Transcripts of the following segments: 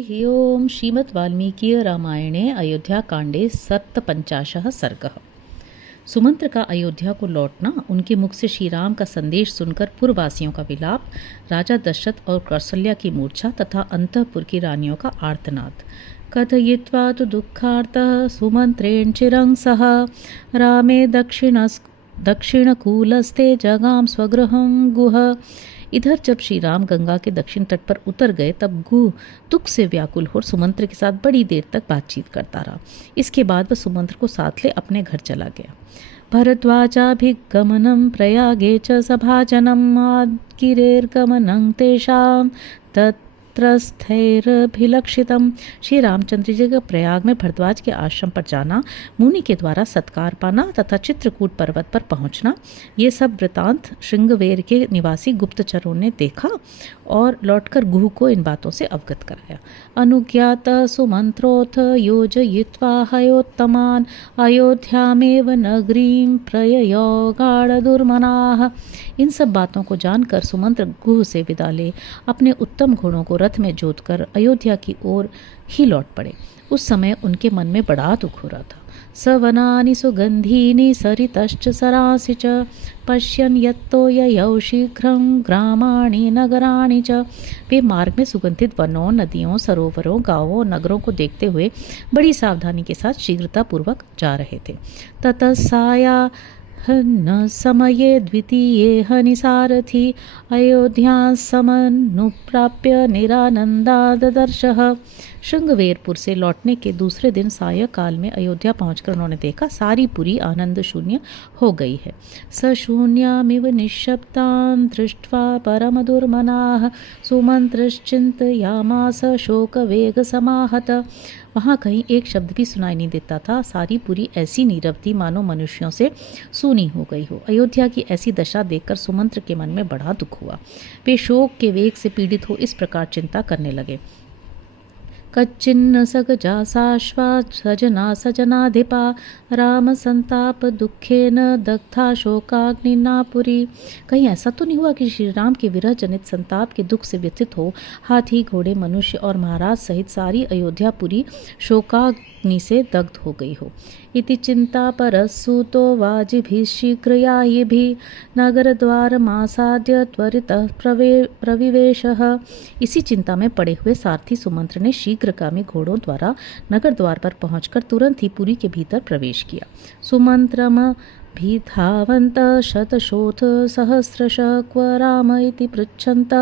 हि ओं श्रीमद्वाल्मीकिरामायणे अयोध्याकाण्डे सप्तपञ्चाशः सर्गः। सुमंत्र का अयोध्या को लौटना, उनके मुख से श्री राम का संदेश सुनकर पुरवासियों का विलाप, राजा दशरथ और कौसल्या की मूर्छा तथा अंतःपुर की रानियों का आर्तनाद। कथयित्वा तु दुःखार्तः सुमंत्रेण चिरं सह रामे दक्षिणकूलस्थे जगाम स्वगृहं गुह। इधर जब श्री राम गंगा के दक्षिण तट पर उतर गए तब गुह दुख से व्याकुल हो सुमंत्र के साथ बड़ी देर तक बातचीत करता रहा। इसके बाद वह सुमंत्र को साथ ले अपने घर चला गया। भरद्वाजाभिगमनं प्रयागे च सभाजनम् आगिरेर्गमनं तेषां तत्रस्थैरभिलक्षितम्। श्री रामचंद्र जी का प्रयाग में भरद्वाज के आश्रम पर जाना, मुनि के द्वारा सत्कार पाना तथा चित्रकूट पर्वत पर पहुंचना, ये सब वृतांत श्रृंगवेर के निवासी गुप्तचरों ने देखा और लौटकर गुह को इन बातों से अवगत कराया। अनुज्ञात सुमंत्रोऽथ योजयित्वा हयोत्तमान् अयोध्यामेव नगरीं प्रययो गाढदुर्मनाः। इन सब बातों को जानकर सुमंत्र गुह से विदा ले अपने उत्तम घोड़ों को रथ में जोतकर अयोध्या की ओर ही लौट पड़े। उस समय उनके मन में बड़ा दुख हो रहा था। सवनानि सुगंधीनि सरितश्च सरासि च पश्यन् यत्तो ययौ शीघ्रं ग्रामाणि नगराणि च। वे मार्ग में सुगंधित वनों, नदियों, सरोवरों, गांवों, नगरों को देखते हुए बड़ी सावधानी के साथ शीघ्रतापूर्वक जा रहे थे। ततः साया न समये द्वितीये हनिसारथि अयोध्या समनुप्राप्य निरानंदा ददर्शः। श्रृंगवेरपुर से लौटने के दूसरे दिन सायकाल में अयोध्या पहुंचकर उन्होंने देखा सारी पुरी आनंद शून्य हो गई है। सशून्यमिव निःशब्दां दृष्ट्वा परम दुर्मनाः सुमंत्रश्चिन्तयामास शोक वेग समाहत। वहाँ कहीं एक शब्द भी सुनाई नहीं देता था। सारी पुरी ऐसी नीरव थी मानो मनुष्यों से सूनी हो गई हो। अयोध्या की ऐसी दशा देखकर सुमंत्र के मन में बड़ा दुख हुआ। वे शोक के वेग से पीड़ित हो इस प्रकार चिंता करने लगे। कच्चिन्न सगजा साश्वा सजना सजनाधिपा राम संताप दुखेन दग्धा शोकाग्निना पुरी। कहीं ऐसा तो नहीं हुआ कि श्री राम के विरह जनित संताप के दुख से व्यथित हो हाथी, घोड़े, मनुष्य और महाराज सहित सारी अयोध्यापुरी शोकाग्नि से दग्ध हो गई हो। इति चिंता परस्सूतो वाजिभिः शीघ्रयायिभिः नगरद्वारमासाद्य त्वरितः प्रविवेशः। इसी चिंता में पड़े हुए सारथी सुमंत्र ने शीघ्रगामी घोड़ों द्वारा नगर द्वार पर पहुंचकर तुरंत ही पुरी के भीतर प्रवेश किया। सुमंत्रम भीधावंत शतशोथ सहस्रशः क्व राम इति पृच्छन्त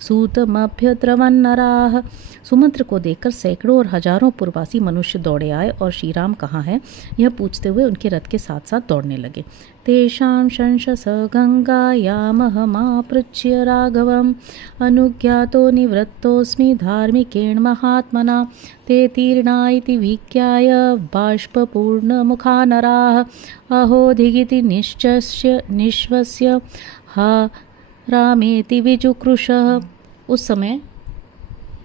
सूतमभ्यद्रवन्नराः। सुमंत्र को देखकर सैकड़ों और हजारों पुरवासी मनुष्य दौड़े आए और श्री राम कहाँ हैं यह पूछते हुए उनके रथ के साथ साथ दौड़ने लगे। तेषां शंशस गंगायामहमापृच्छ्य राघवम् अनुज्ञातो निवृत्तोऽस्मि धार्मिकेण महात्मना ते तीर्णा इति विज्ञाय बाष्पपूर्णमुखा नराः अहोधिगिति निश्वस्य हा रामेति विजुकृशः। उस समय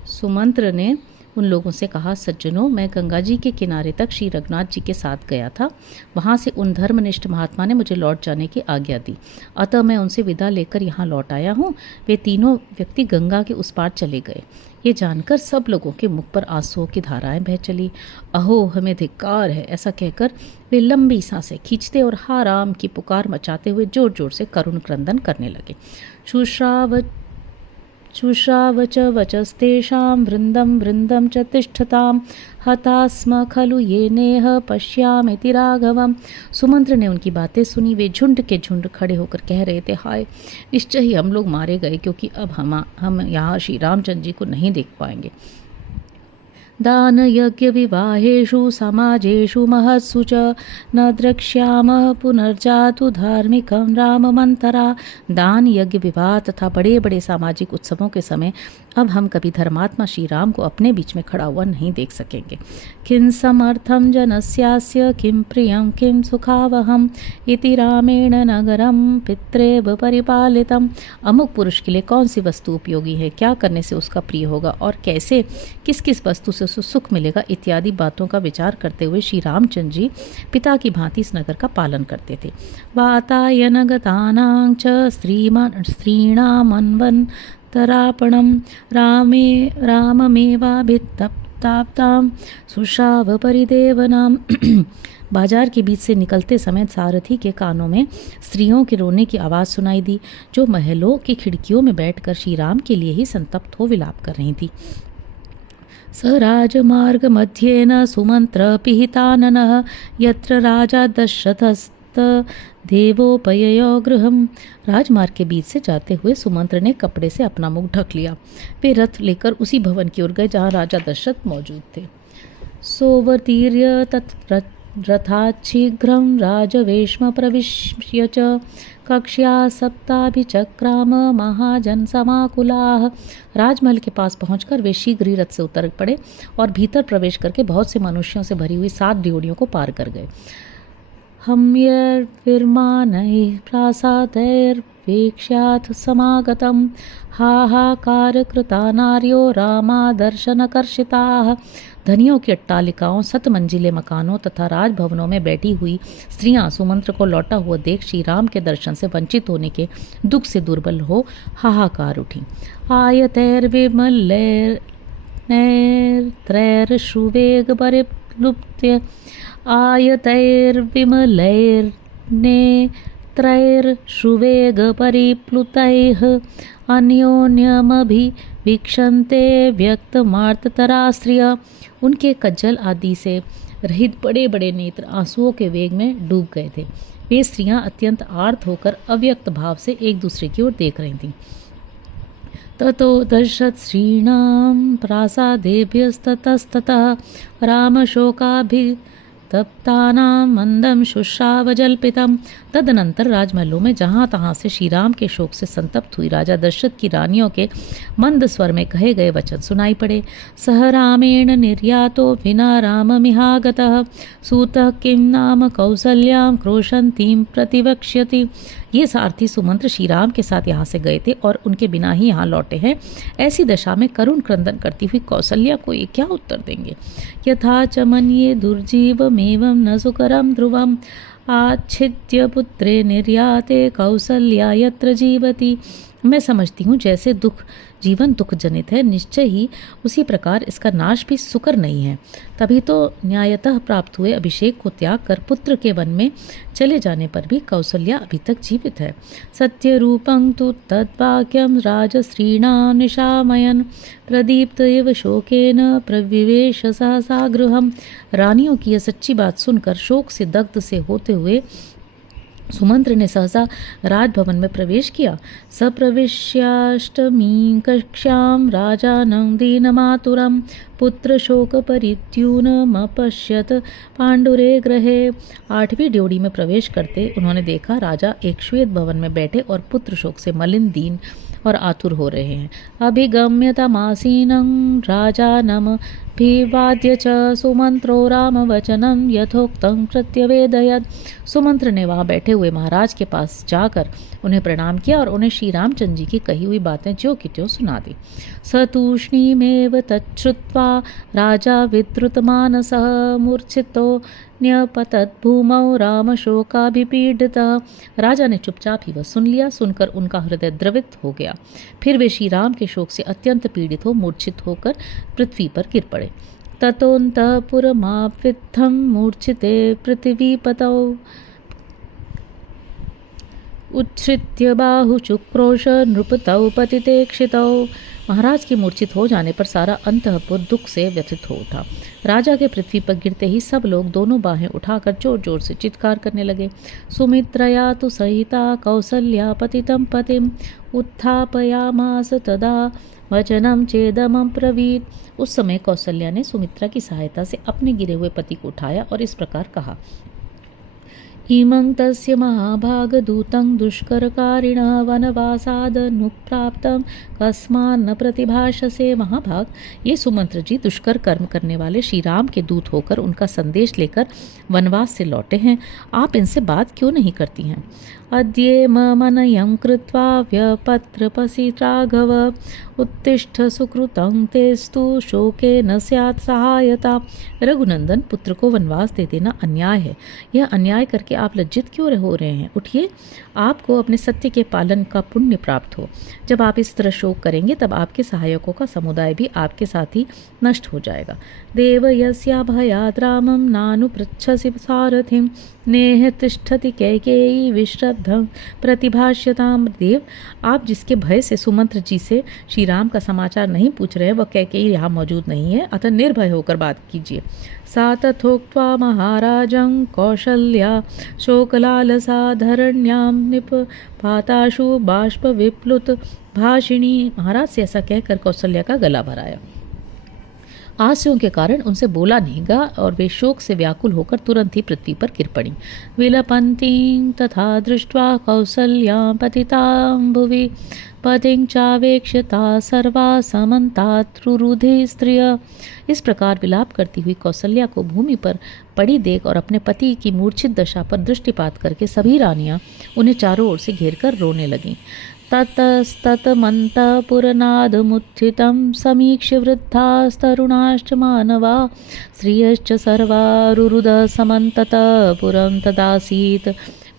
सुमंत्र ने उन लोगों से कहा, सज्जनों, मैं गंगा जी के किनारे तक श्री रघुनाथ जी के साथ गया था। वहाँ से उन धर्मनिष्ठ महात्मा ने मुझे लौट जाने की आज्ञा दी, अतः मैं उनसे विदा लेकर यहाँ लौट आया हूँ। वे तीनों व्यक्ति गंगा के उस पार चले गए। ये जानकर सब लोगों के मुख पर आंसुओं की धाराएं बह चली। अहो, हमें धिक्कार है, ऐसा कहकर वे लंबी सांसें खींचते और हा राम की पुकार मचाते हुए जोर जोर से करुण क्रंदन करने लगे। शुश्रावच वचस्तेषां वृन्दं वृन्दं च तिष्ठतां हता स्म खलु येनेह पश्यामिति राघवम्। सुमंत्र ने उनकी बातें सुनी। वे झुंड के झुंड खड़े होकर कह रहे थे, हाय, निश्चय ही हम लोग मारे गए, क्योंकि अब हम यहाँ श्री रामचंद्र जी को नहीं देख पाएंगे। दान यज्ञ विवाहेषु समाजेषु महत्सु च न द्रक्ष्यामः पुनर्जातु धार्मिकं राममन्तरा। दान, यज्ञ, विवाह तथा बड़े बड़े सामाजिक उत्सवों के समय अब हम कभी धर्मात्मा श्री राम को अपने बीच में खड़ा हुआ नहीं देख सकेंगे। किं समर्थम जनस्यास्य किं प्रियं किं सुखावहम इति रामेण नगरम पितृव परिपालितम। अमुक पुरुष के लिए कौन सी वस्तु उपयोगी है, क्या करने से उसका प्रिय होगा और कैसे किस किस वस्तु से सुख मिलेगा इत्यादि बातों का विचार करते हुए श्री रामचंद्र जी पिता की भांति इस नगर का पालन करते थे। वातायन गतानां च स्त्रीणामन्वन तरापणं राममेवाभितप्तां सुषाव परिदेवनाम। बाजार के बीच से निकलते समय सारथी के कानों में स्त्रियों के रोने की आवाज़ सुनाई दी, जो महलों की खिड़कियों में बैठकर श्री राम के लिए ही संतप्त हो विलाप कर रही थी। स राजमार्ग मध्येन सुमंत्र पिहिताननः यत्र राजा दशरथस्त देवोपययो गृहम। राजमार्ग के बीच से जाते हुए सुमंत्र ने कपड़े से अपना मुख ढक लिया। वे रथ लेकर उसी भवन की ओर गए जहाँ राजा दशरथ मौजूद थे। सोवतीर्य तत्रथाच्छीघ्रं राजवेश्म प्रविश्य च कक्ष्या सप्ताभिचक्राम महाजन समाकुलाः। राजमहल के पास पहुंचकर वे शीघ्र ही रथ से उतर पड़े और भीतर प्रवेश करके बहुत से मनुष्यों से भरी हुई 7 ड्योढ़ियों को पार कर गए। हम्यर्विर्मानैः प्रासादैर्वेक्ष्याथ समागतं हाहाकारकृता नार्यो रामादर्शनकर्षिताः। धनियों की अट्टालिकाओं, 7 मंजिले मकानों तथा राजभवनों में बैठी हुई स्त्रियां सुमंत्र को लौटा हुआ देख श्री राम के दर्शन से वंचित होने के दुख से दुर्बल हो हाहाकार उठी। आयतैर्विमलैर्त्रैर्षुवेगपरिप्लुत्य आयतैर्विमलैर्नेत्रैर्षुवेगपरिप्लुतैः अन्योन्यमभिवीक्षन्ते व्यक्तमार्ततरा स्त्रियः। उनके कज्जल आदि से रहित बड़े बड़े नेत्र आंसुओं के वेग में डूब गए थे। वे स्त्रियां अत्यंत आर्त होकर अव्यक्त भाव से एक दूसरे की ओर देख रही थीं। ततो दशरथ श्रीणां प्रासादेभ्यस्ततस्ततः रामशोकाभितप्तानां मंदं शुश्राव जल्पितम्। तदनंतर राजमहलों में जहाँ तहाँ से श्री राम के शोक से संतप्त हुई राजा दशरथ की रानियों के मंद स्वर में कहे गए वचन सुनाई पड़े। सह रामेण निर्यातो विना राममिहागतः सूतः किं नाम कौसल्यां क्रोशन्तीं प्रतिवक्ष्यति। ये सारथी सुमंत्र श्री राम के साथ यहाँ से गए थे और उनके बिना ही यहाँ लौटे हैं। ऐसी दशा में करुण क्रंदन करती हुई कौसल्या को ये क्या उत्तर देंगे। यथा च मन्ये दुर्जीवमेवं न सुकरं ध्रुवम् आच्छिद्य पुत्रे निर्याते कौसल्या यत्र जीवति। मैं समझती हूँ जैसे जीवन दुख जनित है, निश्चय ही उसी प्रकार इसका नाश भी सुकर नहीं है। तभी तो न्यायतः प्राप्त हुए अभिषेक को त्याग कर पुत्र के वन में चले जाने पर भी कौसल्या अभी तक जीवित है। सत्य रूपं तु तद्वाक्यं राजस्त्रीणां निशामयन् प्रदीप्त एव शोकेन प्रविवेश सहसा गृहम्। रानियों की यह सच्ची बात सुनकर शोक से दग्ध से होते हुए सुमंत्र ने सहसा राजभवन में प्रवेश किया। सप्रविश्याष्टमीं कक्ष्यां राजानं दीनमातुरं पुत्र शोक परित्यूनमपश्यत पांडुरे ग्रहे। 8वीं ड्योढ़ी में प्रवेश करते उन्होंने देखा राजा एक श्वेत भवन में बैठे और पुत्र शोक से मलिन, दीन और आतुर हो रहे हैं। अभिगम्यतमासीनं राजानमभिवाद्य च सुमंत्रो रामवचनं यथोक्तं प्रत्यवेदयत्। सुमंत्र ने वहाँ बैठे हुए महाराज के पास जाकर उन्हें प्रणाम किया और उन्हें श्री रामचंद्र जी की कही हुई बातें ज्यों की त्यों सुना दी। स तूष्णीमेव तच्छ्रुत्वा राजा विद्रुतमानसः मूर्छितो न्यपतत् भूमौ राम शोकाभिपीडितः। राजा ने चुपचाप ही वह सुन लिया। सुनकर उनका हृदय द्रवित हो गया। फिर वे श्री राम के शोक से अत्यंत पीड़ित हो मूर्छित होकर पृथ्वी पर गिर पड़े। ततोऽन्तःपुरमाविद्धं मूर्छिते पृथिवीपतौ उच्छ्रित्य बाहु शुक्रोश नृपतौ पतिते क्षितौ। महाराज के मूर्छित हो जाने पर सारा अंतःपुर दुख से व्यथित हो उठा। राजा के पृथ्वी पर गिरते ही सब लोग दोनों बाहें उठाकर जोर जोर से चित्कार करने लगे। सुमित्रया तु सहिता कौसल्या पतितं पतिम् उत्थापयामास तदा वचनं चेदमं ब्रवीत्। उस समय कौसल्या ने सुमित्रा की सहायता से अपने गिरे हुए पति को उठाया और इस प्रकार कहा। इमं तस्य महाभागदूतं दुष्करकारिणः वनवासादनुप्राप्तं कस्मान्न प्रतिभाषसे। महाभाग, ये सुमंत्र जी दुष्कर कर्म करने वाले श्री राम के दूत होकर उनका संदेश लेकर वनवास से लौटे हैं। आप इनसे बात क्यों नहीं करती हैं। अद्ये मनयं कृत्वा व्यपत्रपसि राघव उत्तिष्ठ सुकृतं तेस्तु शोके न स्यात् सहायता। रघुनंदन, पुत्र को वनवास दे देना अन्याय है। यह अन्याय करके आप लज्जित क्यों हो रहे हैं? उठिए, आपको अपने सत्य के पालन का पुण्य प्राप्त हो। जब आप इस तरह शोक करेंगे तब आपके सहायकों का समुदाय भी आपके साथ ही नष्ट हो जाएगा। देव यस्या भयाद् रामं नानुपृच्छसि सारथिं नेह तिष्ठति कैकेयी विश्रद्धं प्रतिभाष्यताम। देव, आप जिसके भय से सुमंत्र जी से श्री राम का समाचार नहीं पूछ रहे हैं, वह कैकेयी यहाँ मौजूद नहीं है, अतः निर्भय होकर बात कीजिए। सा तथोक्त्वा महाराजं कौशल्या शोकलालसा धरण्यां निपपाताशु बाष्प विप्लुत भाषिणी। महाराज से ऐसा कहकर कौशल्या का गला भराया। आंसुओं के कारण उनसे बोला नहीं गया और वे शोक से व्याकुल होकर तुरंत ही पृथ्वी पर गिर पड़ी। विलपन्तीं तथा दृष्ट्वा कौसल्यां पतितां भुवि पतिं चावेक्ष्यता सर्वा समन्तात्रुरुधे स्त्रिय। इस प्रकार विलाप करती हुई कौसल्या को भूमि पर पड़ी देख और अपने पति की मूर्छित दशा पर दृष्टिपात करके सभी रानियां उन्हें चारों ओर से घेर कर रोने लगीं। ततस्ततमन्तपुरनादमुत्थितं समीक्ष्य वृद्धास्तरुणाश्च मानवा स्त्रियश्च सर्वा रुरुदः समन्ततः पुरं तदासीत्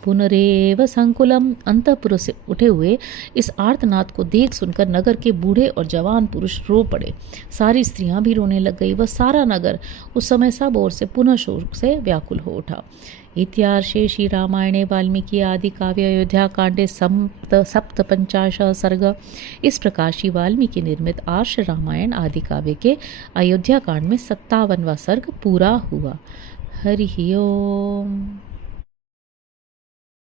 पुनरेव संकुलम। अंतःपुर से उठे हुए इस आर्तनाद को देख सुनकर नगर के बूढ़े और जवान पुरुष रो पड़े। सारी स्त्रियां भी रोने लग गई। वह सारा नगर उस समय सब ओर से पुनः शोक से व्याकुल हो उठा। इत्यार्षे श्री रामायणे वाल्मीकि आदि काव्य अयोध्या कांडे सप्तपंचाशः सर्ग। इस प्रकार श्री वाल्मीकि निर्मित आर्ष रामायण आदि काव्य के अयोध्या कांड में 57वां सर्ग पूरा हुआ। हरि ओम।